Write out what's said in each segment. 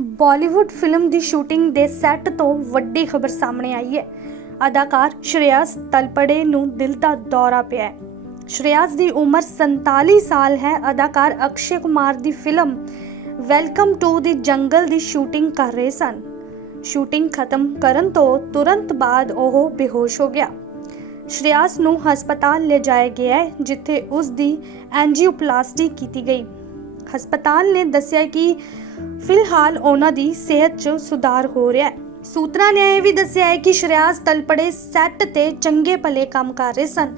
Bollywood film ਦੀ shooting ਦੇ set ਤੋਂ ਵੱਡੀ ਖਬਰ ਸਾਹਮਣੇ ਆਈ ਹੈ। ਅਦਾਕਾਰ ਸ਼੍ਰੇਯਸ ਤਲਪੜੇ ਨੂੰ ਦਿਲ ਦਾ ਦੌਰਾ ਪਿਆ ਹੈ। ਸ਼੍ਰੇਯਸ ਦੀ ਉਮਰ 47 ਸਾਲ ਹੈ। ਅਦਾਕਾਰ ਅਕਸ਼ੇ ਕੁਮਾਰ ਦੀ film welcome to the jungle the shooting ਕਰ ਰਹੇ ਸਨ। ਸ਼ੂਟਿੰਗ ਖਤਮ ਕਰਨ ਤੋਂ ਤੁਰੰਤ ਬਾਅਦ ਉਹ ਬੇਹੋਸ਼ ਹੋ ਗਿਆ। ਸ਼੍ਰੇਯਸ ਨੂੰ ਹਸਪਤਾਲ ਲਿਜਾਇਆ ਗਿਆ ਹੈ, ਜਿੱਥੇ ਉਸ ਦੀ ਐਂਜੀਓਪਲਾਸਟੀ ਕੀਤੀ ਗਈ। ਹਸਪਤਾਲ ਨੇ ਦੱਸਿਆ ਕਿ ਫਿਲਹਾਲ ਉਹਨਾਂ ਦੀ ਸਿਹਤ 'ਚ ਸੁਧਾਰ ਹੋ ਰਿਹਾ ਹੈ। ਸੂਤਰਾਂ ਨੇ ਇਹ ਵੀ ਦੱਸਿਆ ਹੈ ਕਿ ਸ਼੍ਰੇਯਸ ਤਲਪੜੇ ਸੈੱਟ ਤੇ ਚੰਗੇ ਭਲੇ ਕੰਮ ਕਰ ਰਹੇ ਸਨ।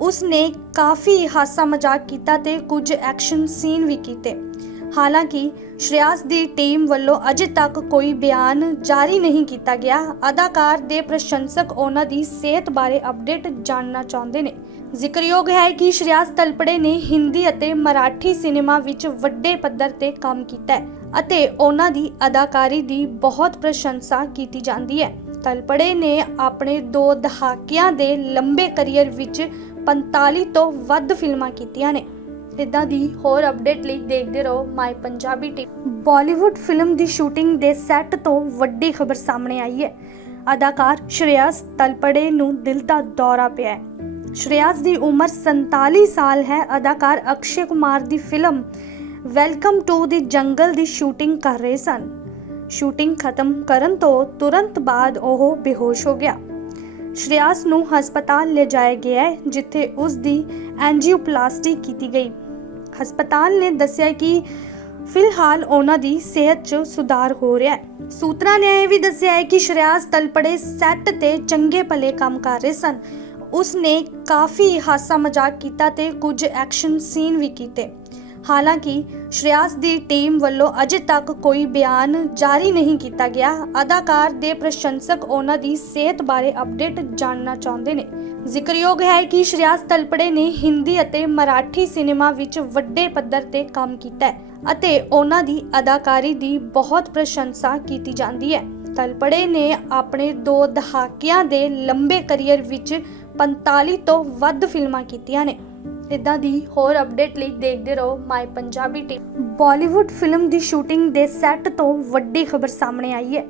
ਉਸ ਨੇ ਕਾਫੀ ਹਾਸਾ ਮਜ਼ਾਕ ਕੀਤਾ ਤੇ ਕੁਝ ਐਕਸ਼ਨ ਸੀਨ ਵੀ ਕੀਤੇ। ਹਾਲਾਂਕਿ ਸ਼੍ਰੇਆਸ ਦੀ ਟੀਮ ਵੱਲੋਂ ਅਜੇ ਤੱਕ ਕੋਈ ਬਿਆਨ ਜਾਰੀ ਨਹੀਂ ਕੀਤਾ ਗਿਆ। ਅਦਾਕਾਰ ਦੇ ਪ੍ਰਸ਼ੰਸਕ ਉਹਨਾਂ ਦੀ ਸਿਹਤ ਬਾਰੇ ਅਪਡੇਟ ਜਾਣਨਾ ਚਾਹੁੰਦੇ ਨੇ। ਜ਼ਿਕਰਯੋਗ ਹੈ ਕਿ ਸ਼੍ਰੇਆਸ ਤਲਪੜੇ ਨੇ ਹਿੰਦੀ ਅਤੇ ਮਰਾਠੀ ਸਿਨੇਮਾ ਵਿੱਚ ਵੱਡੇ ਪੱਧਰ ਤੇ ਕੰਮ ਕੀਤਾ ਹੈ ਅਤੇ ਉਹਨਾਂ ਦੀ ਅਦਾਕਾਰੀ ਦੀ ਬਹੁਤ ਪ੍ਰਸ਼ੰਸਾ ਕੀਤੀ ਜਾਂਦੀ ਹੈ। ਤਲਪੜੇ ਨੇ ਆਪਣੇ ਦੋ ਦਹਾਕਿਆਂ ਦੇ ਲੰਬੇ ਕੈਰੀਅਰ ਵਿੱਚ 45 ਤੋਂ ਵੱਧ ਫਿਲਮਾਂ ਕੀਤੀਆਂ ਨੇ। ਇਦਾਂ ਦੀ ਹੋਰ ਅਪਡੇਟ ਲਈ ਦੇਖਦੇ ਰਹੋ my Punjabi TV Bollywood film the shooting ਦੇ ਸੈੱਟ ਤੋਂ ਵੱਡੀ ਖਬਰ ਸਾਹਮਣੇ ਆਈ ਹੈ। ਅਦਾਕਾਰ ਸ਼੍ਰੇਯਸ ਤਲਪੜੇ ਨੂੰ ਦਿਲ ਦਾ ਦੌਰਾ ਪਿਆ ਹੈ। ਸ਼੍ਰੇਯਸ ਦੀ ਉਮਰ 47 ਸਾਲ ਹੈ। ਅਦਾਕਾਰ ਅਕਸ਼ੇ ਕੁਮਾਰ ਦੀ film welcome to the jungle the shooting ਕਰ ਰਹੇ ਸਨ। ਸ਼ੂਟਿੰਗ ਖਤਮ ਕਰਨ ਤੋਂ ਤੁਰੰਤ ਬਾਅਦ ਉਹ ਬੇਹੋਸ਼ ਹੋ ਗਿਆ। ਸ਼੍ਰੇਯਸ ਨੂੰ ਹਸਪਤਾਲ ਲਿਜਾਇਆ ਗਿਆ ਹੈ, ਜਿੱਥੇ ਉਸ ਦੀ ਐਂਜੀਓਪਲਾਸਟੀ ਕੀਤੀ ਗਈ। ਹਸਪਤਾਲ ਨੇ ਦੱਸਿਆ ਕਿ ਫਿਲਹਾਲ ਉਹਨਾਂ ਦੀ ਸਿਹਤ 'ਚ ਸੁਧਾਰ ਹੋ ਰਿਹਾ ਹੈ। ਸੂਤਰਾਂ ਨੇ ਇਹ ਵੀ ਦੱਸਿਆ ਹੈ ਕਿ ਸ਼੍ਰੇਯਸ ਤਲਪੜੇ ਸੈੱਟ ਤੇ ਚੰਗੇ ਭਲੇ ਕੰਮ ਕਰ ਰਹੇ ਸਨ। ਉਸ ਨੇ ਕਾਫੀ ਹਾਸਾ ਮਜ਼ਾਕ ਕੀਤਾ ਤੇ ਕੁਝ ਐਕਸ਼ਨ ਸੀਨ ਵੀ ਕੀਤੇ। ਹਾਲਾਂਕਿ ਸ਼੍ਰੇਆਸ ਦੀ ਟੀਮ ਵੱਲੋਂ ਅਜੇ ਤੱਕ ਕੋਈ ਬਿਆਨ ਜਾਰੀ ਨਹੀਂ ਕੀਤਾ ਗਿਆ। ਅਦਾਕਾਰ ਦੇ ਪ੍ਰਸ਼ੰਸਕ ਉਹਨਾਂ ਦੀ ਸਿਹਤ ਬਾਰੇ ਅਪਡੇਟ ਜਾਣਨਾ ਚਾਹੁੰਦੇ ਨੇ। ਜ਼ਿਕਰਯੋਗ ਹੈ ਕਿ ਸ਼੍ਰੇਆਸ ਤਲਪੜੇ ਨੇ ਹਿੰਦੀ ਅਤੇ ਮਰਾਠੀ ਸਿਨੇਮਾ ਵਿੱਚ ਵੱਡੇ ਪੱਧਰ ਤੇ ਕੰਮ ਕੀਤਾ ਹੈ ਅਤੇ ਉਹਨਾਂ ਦੀ ਅਦਾਕਾਰੀ ਦੀ ਬਹੁਤ ਪ੍ਰਸ਼ੰਸਾ ਕੀਤੀ ਜਾਂਦੀ ਹੈ। ਤਲਪੜੇ ਨੇ ਆਪਣੇ ਦੋ ਦਹਾਕਿਆਂ ਦੇ ਲੰਬੇ ਕੈਰੀਅਰ ਵਿੱਚ 45 ਤੋਂ ਵੱਧ ਫਿਲਮਾਂ ਕੀਤੀਆਂ ਨੇ। ਇਦਾਂ ਦੀ ਹੋਰ ਅਪਡੇਟ ਲਈ ਦੇਖਦੇ ਰਹੋ my Punjabi TV. Bollywood film the shooting ਦੇ ਸੈੱਟ ਤੋਂ ਵੱਡੀ ਖਬਰ ਸਾਹਮਣੇ ਆਈ ਹੈ।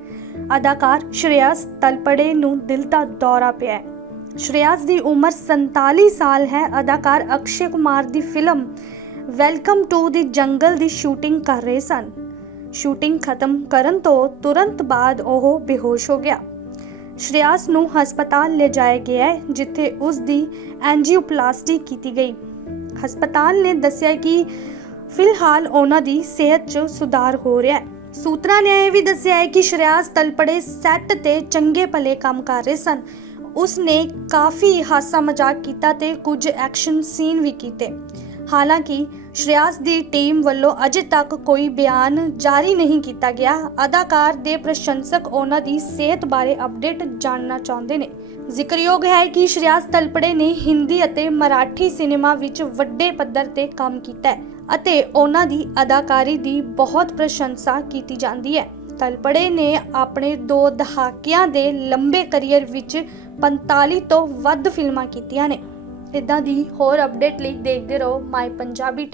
ਅਦਾਕਾਰ ਸ਼੍ਰੇਯਸ ਤਲਪੜੇ ਨੂੰ ਦਿਲ ਦਾ ਦੌਰਾ ਪਿਆ ਹੈ। ਸ਼੍ਰੇਯਸ ਦੀ ਉਮਰ 47 ਸਾਲ ਹੈ। ਅਦਾਕਾਰ ਅਕਸ਼ੇ ਕੁਮਾਰ ਦੀ film welcome to the jungle the shooting ਕਰ ਰਹੇ ਸਨ। ਸ਼ੂਟਿੰਗ ਖਤਮ ਕਰਨ ਤੋਂ ਤੁਰੰਤ ਬਾਅਦ ਉਹ ਬੇਹੋਸ਼ ਹੋ ਗਿਆ। ਸ਼੍ਰੇਯਸ ਨੂੰ ਹਸਪਤਾਲ ਲਿਜਾਇਆ ਗਿਆ ਹੈ, ਜਿੱਥੇ ਉਸ ਦੀ ਐਂਜੀਓਪਲਾਸਟੀ ਕੀਤੀ ਗਈ। ਹਸਪਤਾਲ ਨੇ ਦੱਸਿਆ ਕਿ ਫਿਲਹਾਲ ਉਹਨਾਂ ਦੀ ਸਿਹਤ 'ਚ ਸੁਧਾਰ ਹੋ ਰਿਹਾ ਹੈ। ਸੂਤਰਾਂ ਨੇ ਇਹ ਵੀ ਦੱਸਿਆ ਹੈ ਕਿ ਸ਼੍ਰੇਯਸ ਤਲਪੜੇ ਸੈੱਟ ਤੇ ਚੰਗੇ ਭਲੇ ਕੰਮ ਕਰ ਰਹੇ ਸਨ। ਉਸ ਨੇ ਕਾਫੀ ਹਾਸਾ ਮਜ਼ਾਕ ਕੀਤਾ ਤੇ ਕੁਝ ਐਕਸ਼ਨ ਸੀਨ ਵੀ ਕੀਤੇ। ਹਾਲਾਂਕਿ ਸ਼੍ਰੇਆਸ ਦੀ ਟੀਮ ਵੱਲੋਂ ਅਜੇ ਤੱਕ ਕੋਈ ਬਿਆਨ ਜਾਰੀ ਨਹੀਂ ਕੀਤਾ ਗਿਆ। ਅਦਾਕਾਰ ਦੇ ਪ੍ਰਸ਼ੰਸਕ ਉਹਨਾਂ ਦੀ ਸਿਹਤ ਬਾਰੇ ਅਪਡੇਟ ਜਾਣਨਾ ਚਾਹੁੰਦੇ ਨੇ। ਜ਼ਿਕਰਯੋਗ ਹੈ ਕਿ ਸ਼੍ਰੇਆਸ ਤਲਪੜੇ ਨੇ ਹਿੰਦੀ ਅਤੇ ਮਰਾਠੀ ਸਿਨੇਮਾ ਵਿੱਚ ਵੱਡੇ ਪੱਧਰ ਤੇ ਕੰਮ ਕੀਤਾ ਹੈ ਅਤੇ ਉਹਨਾਂ ਦੀ ਅਦਾਕਾਰੀ ਦੀ ਬਹੁਤ ਪ੍ਰਸ਼ੰਸਾ ਕੀਤੀ ਜਾਂਦੀ ਹੈ। ਤਲਪੜੇ ਨੇ ਆਪਣੇ ਦੋ ਦਹਾਕਿਆਂ ਦੇ ਲੰਬੇ ਕੈਰੀਅਰ ਵਿੱਚ 45 ਤੋਂ ਵੱਧ ਫਿਲਮਾਂ ਕੀਤੀਆਂ ਨੇ। ਇਦਾਂ ਦੀ ਹੋਰ ਅਪਡੇਟ ਲਈ ਦੇਖਦੇ ਰਹੋ ਮਾਈ ਪੰਜਾਬੀ